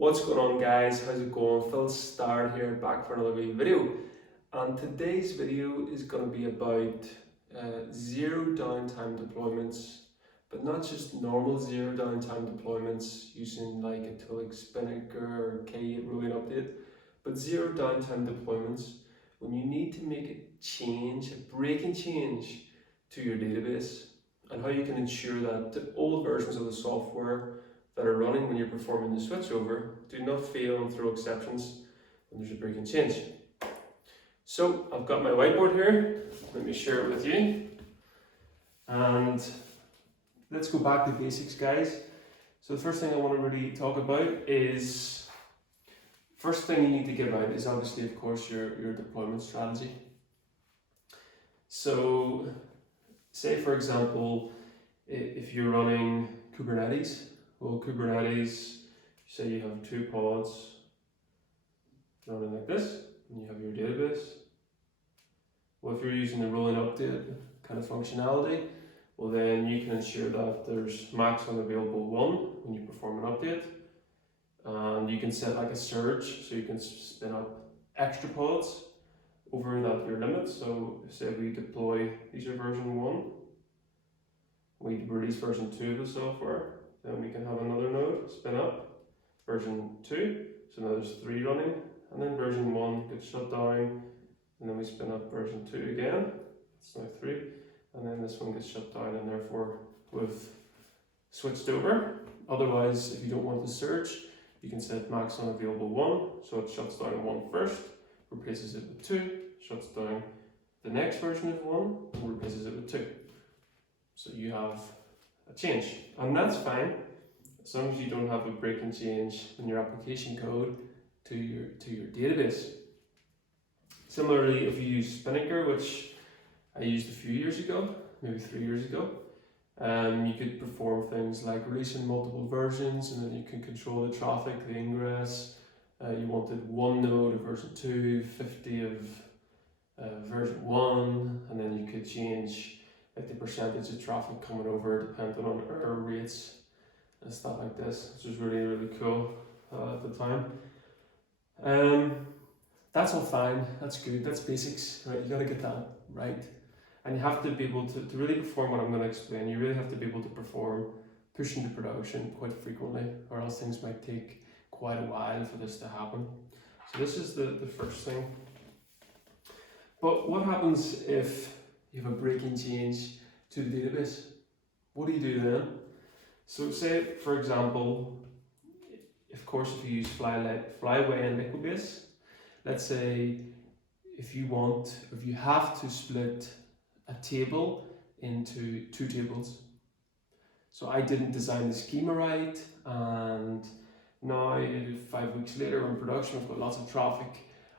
What's going on, guys? How's it going? Phil Starr here, back for another video. And today's video is going to be about zero downtime deployments, but not just normal zero downtime deployments using like a tool like Spinnaker or K8 rolling update, but zero downtime deployments when you need to make a change, a breaking change to your database, and how you can ensure that the old versions of the software that are running when you're performing the switchover do not fail and throw exceptions when there's a breaking change. So I've got my whiteboard here, let me share it with you. And let's go back to basics, guys. So the first thing I want to really talk about is, first thing you need to get right is obviously, of course, your deployment strategy. So say, for example, if you're running Kubernetes, well, Kubernetes, say you have two pods running like this, and you have your database. Well, if you're using the rolling update kind of functionality, well then you can ensure that there's max unavailable 1 when you perform an update. And you can set like a surge, so you can spin up extra pods over that your limit. So say we deploy, these are version 1, we release version 2 of the software, then we can have another node spin up version 2, so now there's 3 running, and then version 1 gets shut down, and then we spin up version 2 again, it's now 3, and then this one gets shut down, and therefore we've switched over. Otherwise, if you don't want the surge, you can set max unavailable 1, so it shuts down 1 first, replaces it with 2, shuts down the next version of 1, and replaces it with 2. So you have a change, and that's fine as long as you don't have a breaking change in your application code to your database. Similarly, if you use Spinnaker, which I used a few years ago, maybe 3 years ago, you could perform things like releasing multiple versions, and then you can control the traffic, the ingress. You wanted 1 node of version 2, 50 of version 1, and then you could change like the percentage of traffic coming over depending on error rates and stuff like this, which was really cool at the time. That's all fine, that's good, that's basics, right? You gotta get that right. And you have to be able to really perform what I'm going to explain. You really have to be able to perform, push into production quite frequently, or else things might take quite a while for this to happen. So this is the first thing. But what happens if you have a breaking change to the database? What do you do then? So say, for example, of course, if you use Flyway and Liquibase, let's say if you have to split a table into 2 tables. So I didn't design the schema right, and now 5 weeks later in production we've got lots of traffic,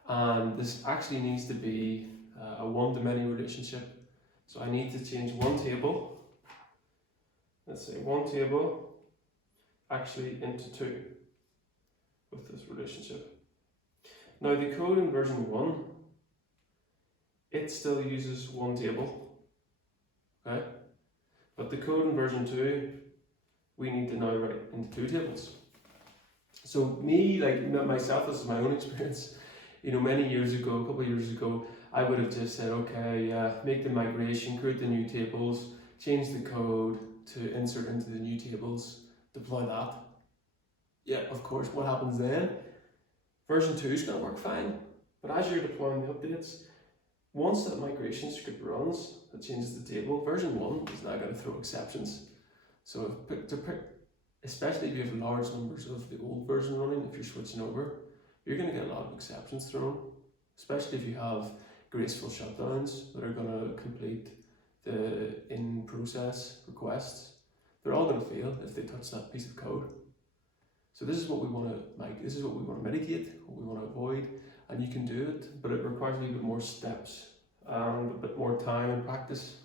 and this actually needs to be a one-to-many relationship. So I need to change 1 table, let's say 1 table, actually into 2 with this relationship. Now the code in version 1, it still uses 1 table, okay? But the code in version 2, we need to now write into 2 tables. So me, like myself, this is my own experience, many years ago, a couple of years ago, I would have just said, okay, make the migration, create the new tables, change the code to insert into the new tables, deploy that. Yeah, of course, what happens then? Version 2 is going to work fine, but as you're deploying the updates, once that migration script runs, that changes the table, version 1 is now going to throw exceptions. So especially if you have large numbers of the old version running, if you're switching over, you're going to get a lot of exceptions thrown, especially if you have graceful shutdowns that are going to complete the in-process requests. They're all going to fail if they touch that piece of code. So this is what we want to mitigate, what we want to avoid. And you can do it, but it requires a little bit more steps and a bit more time and practice.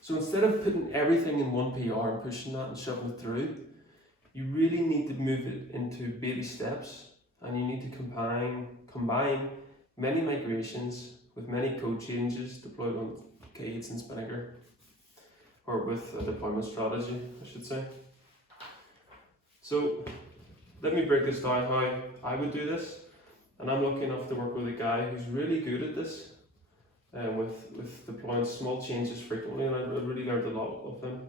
So instead of putting everything in one PR and pushing that and shoving it through, you really need to move it into baby steps, and you need to combine many migrations with many code changes deployed on K8s and Spinnaker, or with a deployment strategy, I should say. So let me break this down how I would do this. And I'm lucky enough to work with a guy who's really good at this, with deploying small changes frequently, and I really learned a lot of him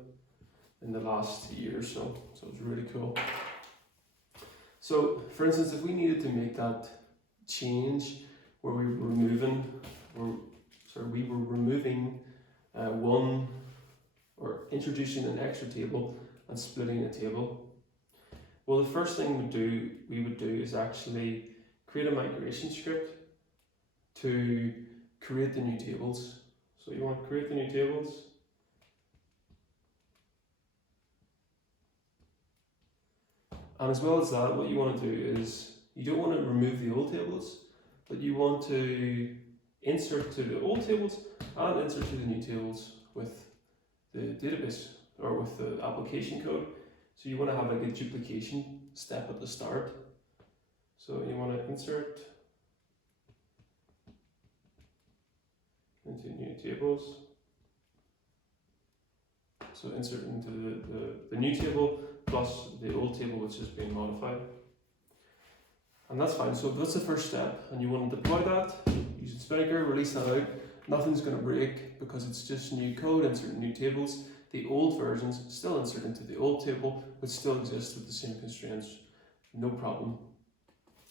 in the last year or so. So it's really cool. So, for instance, if we needed to make that change where we were removing, one, or introducing an extra table and splitting a table, well, the first thing we would do is actually create a migration script to create the new tables. So you want to create the new tables. And as well as that, what you want to do is, you don't want to remove the old tables, but you want to insert to the old tables and insert to the new tables with the database or with the application code. So you want to have like a duplication step at the start. So you want to insert into new tables. So insert into the new table plus the old table which has been modified. And that's fine. So that's the first step, and you want to deploy that using Spinnaker, release that out. Nothing's going to break because it's just new code, insert new tables. The old versions still insert into the old table, which still exists with the same constraints, no problem.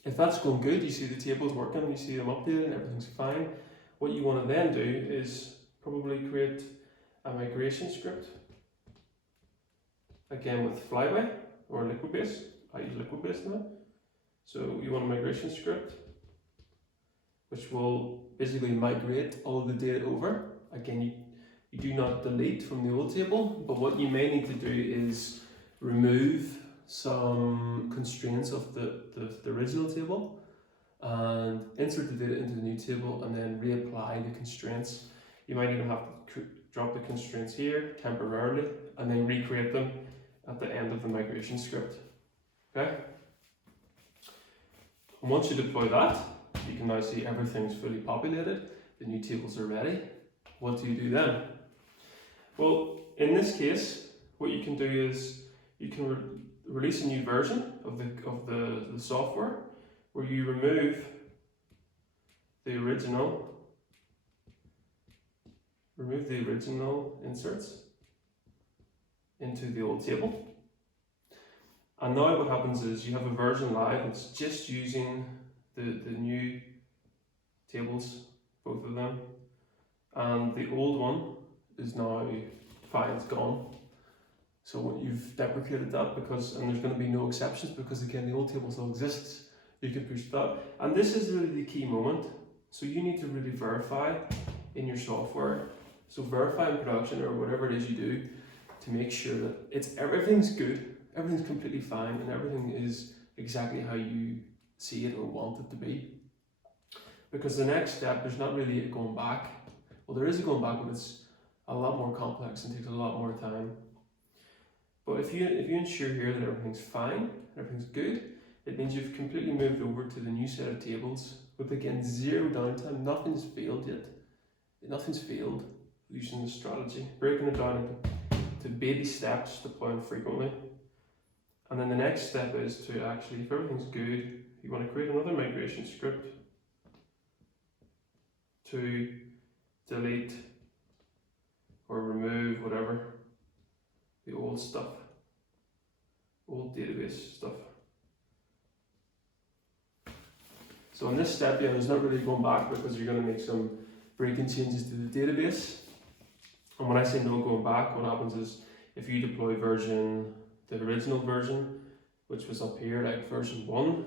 If that's going good, you see the tables working, you see them updated, everything's fine. What you want to then do is probably create a migration script, again with Flyway or Liquibase. I use Liquibase now. So you want a migration script which will basically migrate all of the data over. Again, you do not delete from the old table, but what you may need to do is remove some constraints of the original table and insert the data into the new table and then reapply the constraints. You might even have to drop the constraints here temporarily and then recreate them at the end of the migration script. Okay? And once you deploy that, you can now see everything's fully populated, the new tables are ready. What do you do then? Well, in this case, what you can do is you can release a new version of the software where you remove the original inserts into the old table. And now what happens is you have a version live that's just using the new tables, both of them, and the old one is now fine, it's gone. So you've deprecated that and there's going to be no exceptions because again the old table still exists. You can push that, and this is really the key moment. So you need to really verify in your software. So verify in production or whatever it is you do to make sure that everything's good, everything's completely fine, and everything is exactly how you see it or want it to be. Because the next step, there's not really a going back. Well, there is a going back, but it's a lot more complex and takes a lot more time. But if you ensure here that everything's fine, everything's good, it means you've completely moved over to the new set of tables with again zero downtime. Nothing's failed yet. Nothing's failed using the strategy. Breaking it down into baby steps, deploying frequently. And then the next step is to actually, if everything's good, you want to create another migration script to delete or remove whatever, the old stuff, old database stuff. So in this step, there's not really going back because you're going to make some breaking changes to the database. And when I say no going back, what happens is if you deploy the original version, which was up here, like version 1,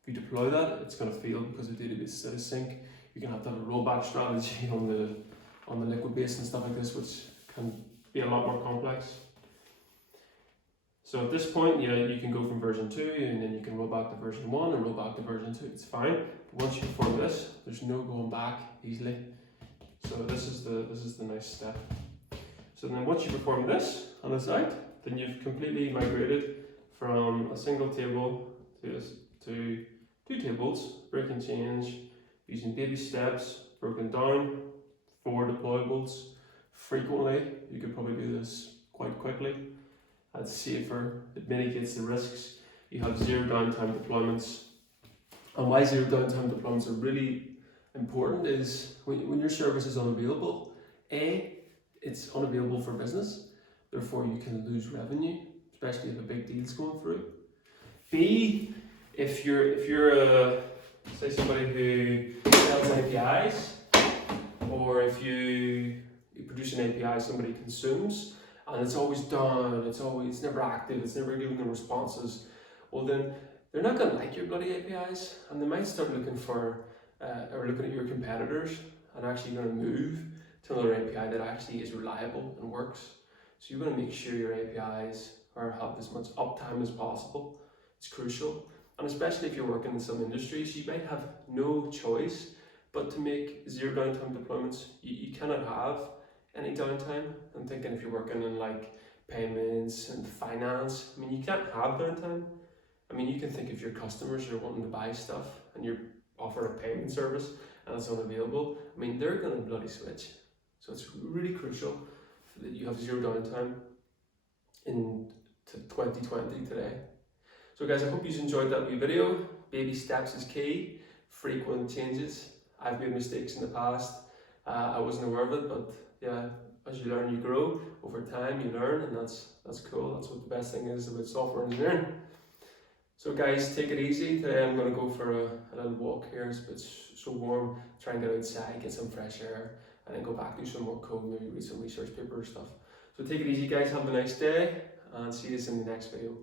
if you deploy that, it's going to fail because the database is out of sync. You can have to have a rollback strategy on the Liquibase and stuff like this, which can be a lot more complex. So at this point, you can go from version 2 and then you can roll back to version 1 and roll back to version 2. It's fine. But once you perform this, there's no going back easily. So this is the nice step. So then once you perform this on the site, then you've completely migrated from a single table to 2 tables, break and change, using baby steps, broken down, 4 deployables frequently. You could probably do this quite quickly. It's safer, it mitigates the risks. You have zero downtime deployments. And why zero downtime deployments are really important is when your service is unavailable, A, it's unavailable for business, therefore you can lose revenue, especially if a big deal's going through. B, if you're say somebody who sells APIs, or if you produce an API somebody consumes, and it's always down, it's never active, it's never giving them responses, well then they're not going to like your bloody APIs, and they might start looking for or looking at your competitors and actually going to move to another API that actually is reliable and works. So you're going to make sure your APIs have as much uptime as possible. It's crucial, and especially if you're working in some industries, you might have no choice but to make zero downtime deployments. You cannot have any downtime. I'm thinking if you're working in like payments and finance, I mean, you can't have downtime. I mean, you can think if your customers are wanting to buy stuff and you're offering a payment service and it's unavailable, I mean, they're going to bloody switch. So it's really crucial that you have zero downtime in 2020 today. So guys, I hope you enjoyed that wee video. Baby steps is key, frequent changes. I've made mistakes in the past. I wasn't aware of it, but yeah, as you learn, you grow. Over time, you learn, and that's cool. That's what the best thing is about software engineering. So guys, take it easy. Today I'm going to go for a little walk here. It's so warm. Try and get outside, get some fresh air, and then go back, do some more code, maybe read some research paper or stuff. So take it easy guys, have a nice day, and see you in the next video.